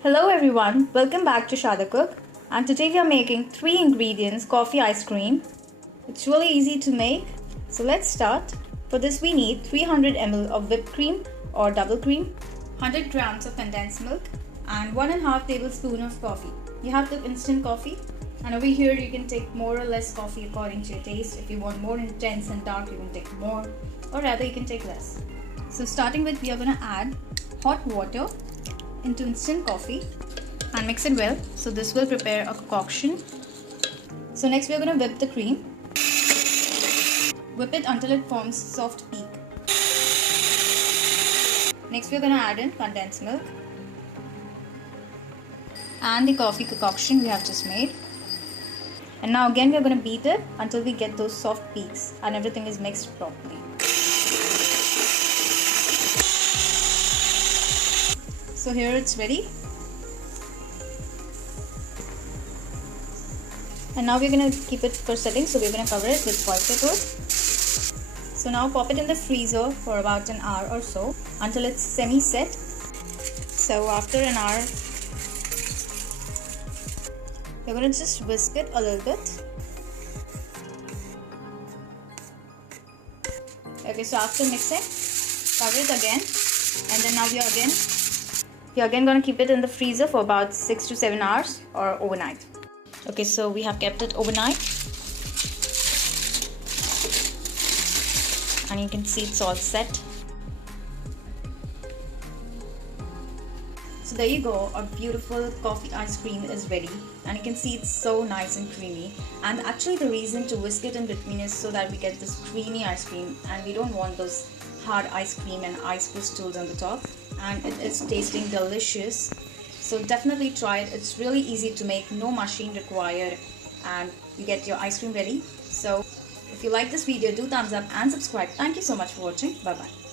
Hello everyone, welcome back to Shada Cook, and today we are making 3 ingredients coffee ice cream. It's really easy to make, so let's start. For this we need 300 ml of whipped cream or double cream, 100 grams of condensed milk and 1.5 tablespoon of coffee. You have the instant coffee, and over here you can take more or less coffee according to your taste. If you want more intense and dark, you can take more, or rather you can take less. So starting with, we are going to add hot water into instant coffee and mix it well. So this will prepare a concoction. So next we are going to whip the cream. Whip it until it forms soft peak. Next we are going to add in condensed milk and the coffee concoction we have just made. And now again we are going to beat it until we get those soft peaks and everything is mixed properly. So here it's ready. And now we're going to keep it for setting, so we're going to cover it with foil paper. So now pop it in the freezer for about an hour or so until it's semi-set. So after an hour, you're going to just whisk it a little bit. Okay, so after mixing, cover it again, and then now you're again going to keep it in the freezer for about 6 to 7 hours or overnight. Okay, so we have kept it overnight, and you can see it's all set. So there you go, our beautiful coffee ice cream is ready, and you can see it's so nice and creamy. And actually the reason to whisk it in between is so that we get this creamy ice cream, and we don't want those hard ice cream and ice crystals on the top. And it is tasting delicious, so definitely try it. It's really easy to make, no machine required, and you get your ice cream ready. So if you like this video, do thumbs up and subscribe. Thank you so much for watching. Bye bye.